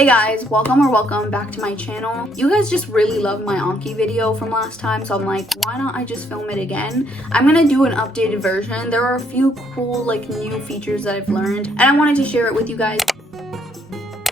Hey guys, welcome back to my channel. You guys just really loved my Anki video from last time, so I'm like, why not I just film it again? I'm gonna do an updated version. There are a few cool new features that I've learned and I wanted to share it with you guys.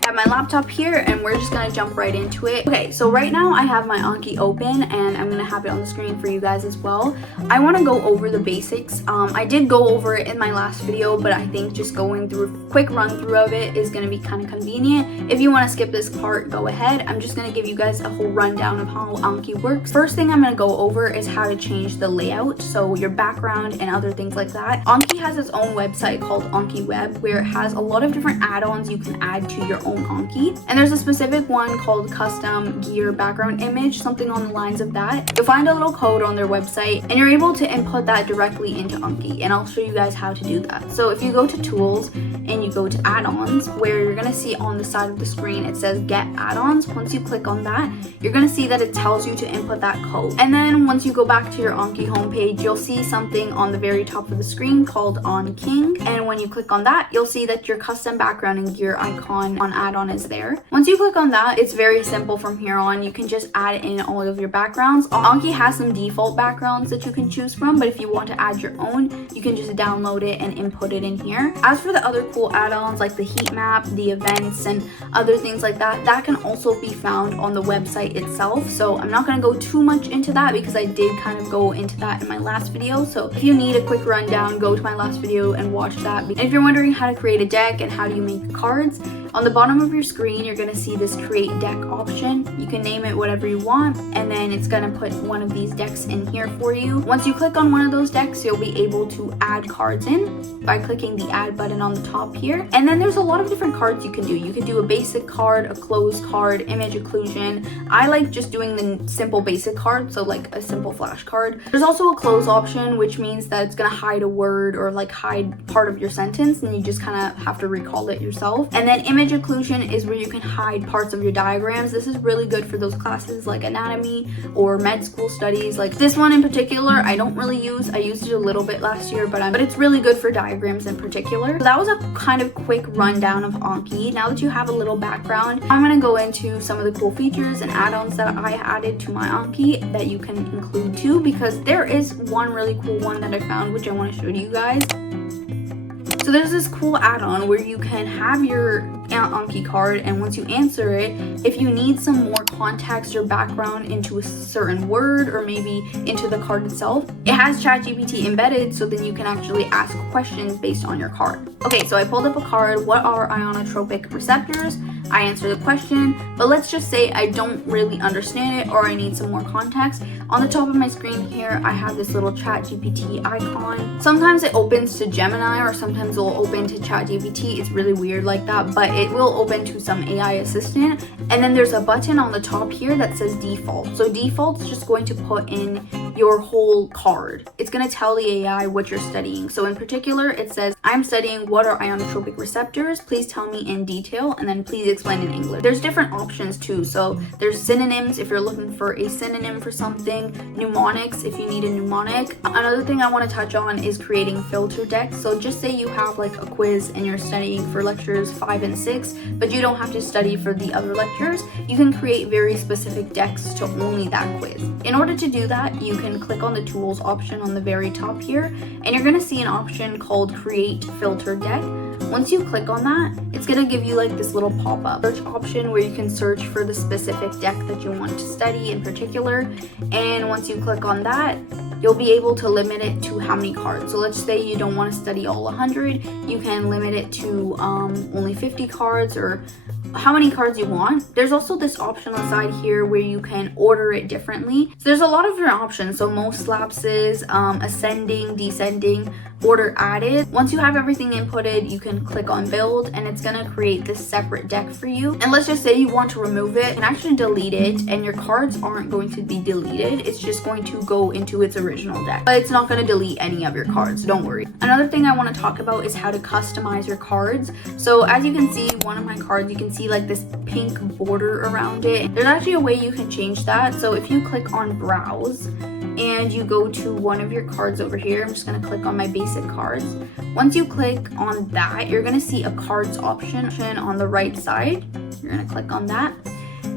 I have my laptop here and we're just gonna jump right into it. Okay, so right now I have my Anki open and I'm gonna have it on the screen for you guys as well. I want to go over the basics. I did go over it in my last video, but I think just going through a quick run through of it is gonna be kind of convenient. If you want to skip this part, go ahead. I'm just gonna give you guys a whole rundown of how Anki works. First thing I'm gonna go over is how to change the layout, so your background and other things like that. Anki has its own website called Anki Web, where it has a lot of different add-ons you can add to your own Anki, and there's a specific one called custom gear background image, something on the lines of that. You'll find a little code on their website and you're able to input that directly into Anki, and I'll show you guys how to do that. So if you go to tools and you go to add-ons, where you're gonna see on the side of the screen it says get add-ons. Once you click on that, you're gonna see that it tells you to input that code, and then once you go back to your Anki homepage, you'll see something on the very top of the screen called on King, and when you click on that, you'll see that your custom background and gear icon on add-on is there. Once you click on that, it's very simple from here on. You can just add in all of your backgrounds. Anki has some default backgrounds that you can choose from, but if you want to add your own, you can just download it and input it in here. As for the other cool add-ons like the heat map, the events, and other things like that, that can also be found on the website itself. So I'm not going to go too much into that because I did kind of go into that in my last video. So if you need a quick rundown, go to my last video and watch that. And if you're wondering how to create a deck and how do you make cards, on the bottom of your screen, you're going to see this create deck option. You can name it whatever you want, and then it's going to put one of these decks in here for you. Once you click on one of those decks, you'll be able to add cards in by clicking the add button on the top here. And then there's a lot of different cards you can do. You can do a basic card, a closed card, image occlusion. I like just doing the simple basic card, so like a simple flash card. There's also a close option, which means that it's going to hide a word or like hide part of your sentence, and you just kind of have to recall it yourself. And then image occlusion is where you can hide parts of your diagrams. This is really good for those classes like anatomy or med school studies. Like this one in particular, I don't really use. I used it a little bit last year, but it's really good for diagrams in particular. So that was a kind of quick rundown of Anki. Now that you have a little background, I'm going to go into some of the cool features and add-ons that I added to my Anki that you can include too, because there is one really cool one that I found which I want to show you guys. So there's this cool add-on where you can have your Anki card, and once you answer it, if you need some more context or background into a certain word or maybe into the card itself, it has ChatGPT embedded, so then you can actually ask questions based on your card. Okay, so I pulled up a card. What are ionotropic receptors? I answer the question, but let's just say I don't really understand it or I need some more context. On the top of my screen here, I have this little ChatGPT icon. Sometimes it opens to Gemini or sometimes it'll open to ChatGPT. It's really weird like that, but it will open to some AI assistant. And then there's a button on the top here that says default. So default's just going to put in your whole card. It's going to tell the AI what you're studying. So in particular, it says, I'm studying what are ionotropic receptors. Please tell me in detail, and then please explain in English. There's different options too. So there's synonyms if you're looking for a synonym for something, mnemonics if you need a mnemonic. Another thing I want to touch on is creating filter decks. So just say you have like a quiz and you're studying for lectures 5 and 6, but you don't have to study for the other lectures. You can create very specific decks to only that quiz. In order to do that, you can click on the tools option on the very top here, and you're going to see an option called create filter deck. Once you click on that, it's going to give you like this little pop-up search option where you can search for the specific deck that you want to study in particular. And once you click on that, you'll be able to limit it to how many cards. So let's say you don't want to study all 100, you can limit it to only 50 cards or how many cards you want. There's also this option on the side here where you can order it differently. So there's a lot of different options. So most lapses, ascending, descending, order added. Once you have everything inputted, you can click on build and it's gonna create this separate deck for you. And let's just say you want to remove it and actually delete it, and your cards aren't going to be deleted. It's just going to go into its original deck, but it's not going to delete any of your cards, don't worry. Another thing I want to talk about is how to customize your cards. So as you can see, one of my cards, you can see like this pink border around it. There's actually a way you can change that. So if you click on browse and you go to one of your cards over here, I'm just going to click on my basic cards. Once you click on that, you're going to see a cards option on the right side. You're gonna click on that.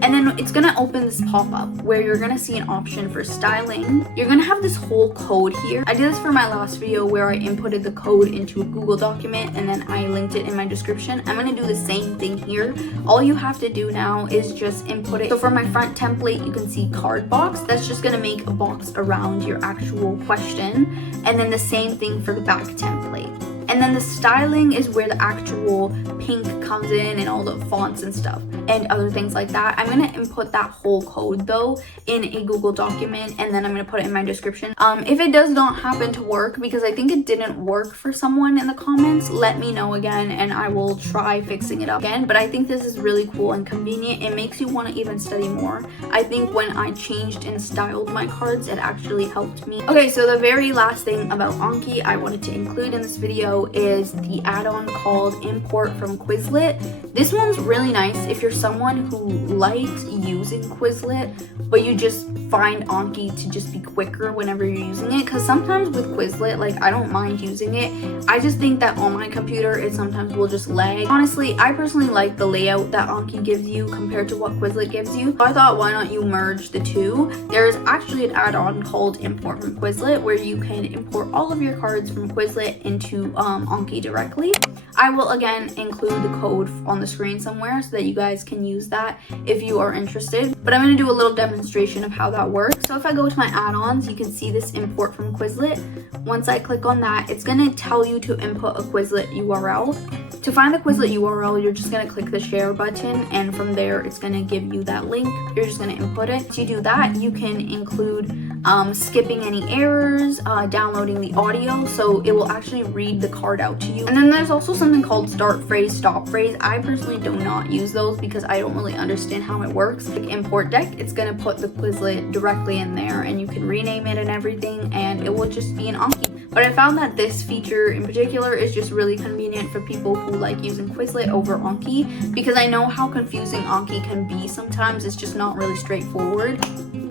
And then it's gonna open this pop-up where you're gonna see an option for styling. You're gonna have this whole code here. I did this for my last video where I inputted the code into a Google document and then I linked it in my description. I'm gonna do the same thing here. All you have to do now is just input it. So for my front template, you can see card box. That's just gonna make a box around your actual question. And then the same thing for the back template. And then the styling is where the actual pink comes in and all the fonts and stuff and other things like that. I'm going to input that whole code though in a Google document, and then I'm going to put it in my description. If it does not happen to work, because I think it didn't work for someone in the comments, let me know again and I will try fixing it up again. But I think this is really cool and convenient. It makes you want to even study more. I think when I changed and styled my cards, it actually helped me. Okay, so the very last thing about Anki I wanted to include in this video is the add-on called Import from Quizlet. This one's really nice if you're someone who likes using Quizlet, but you just find Anki to just be quicker whenever you're using it. Because sometimes with Quizlet, like, I don't mind using it. I just think that on my computer, it sometimes will just lag. Honestly, I personally like the layout that Anki gives you compared to what Quizlet gives you. So I thought, why not you merge the two? There's actually an add-on called Import from Quizlet where you can import all of your cards from Quizlet into Anki directly. I will again include the code on the screen somewhere so that you guys can use that if you are interested. But I'm going to do a little demonstration of how that works. So if I go to my add-ons, you can see this import from Quizlet. Once I click on that, it's going to tell you to input a Quizlet URL. To find the Quizlet URL, you're just going to click the share button, and from there it's going to give you that link. You're just going to input it. To do that, you can include skipping any errors, downloading the audio, so it will actually read the card out to you. And then there's also something called start phrase, stop phrase. I personally do not use those because I don't really understand how it works. Like import deck, it's going to put the Quizlet directly in there and you can rename it and everything, and it will just be an Anki. But I found that this feature in particular is just really convenient for people who like using Quizlet over Anki, because I know how confusing Anki can be sometimes. It's just not really straightforward.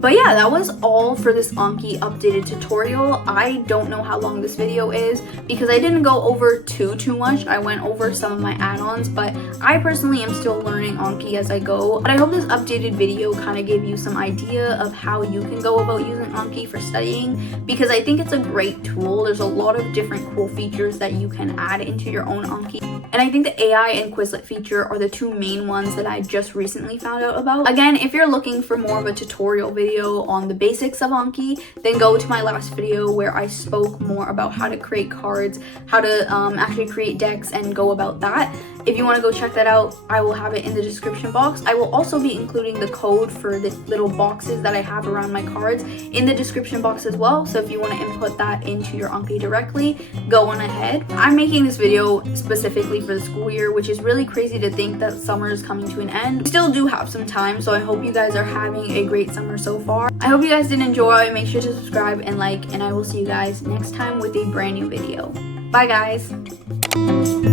But yeah, that was all for this Anki updated tutorial. I don't know how long this video is because I didn't go over too much. I went over some of my add-ons, but I personally am still learning Anki as I go. But I hope this updated video kind of gave you some idea of how you can go about using Anki for studying, because I think it's a great tool. There's a lot of different cool features that you can add into your own Anki. And I think the AI and Quizlet feature are the two main ones that I just recently found out about. Again, if you're looking for more of a tutorial video on the basics of Anki, then go to my last video where I spoke more about how to create cards, how to actually create decks and go about that. If you want to go check that out, I will have it in the description box. I will also be including the code for the little boxes that I have around my cards in the description box as well. So if you want to input that into your Anki directly, go on ahead. I'm making this video specifically for the school year, which is really crazy to think that summer is coming to an end. We still do have some time, so I hope you guys are having a great summer so far. I hope you guys did enjoy. Make sure to subscribe and like, and I will see you guys next time with a brand new video. Bye guys.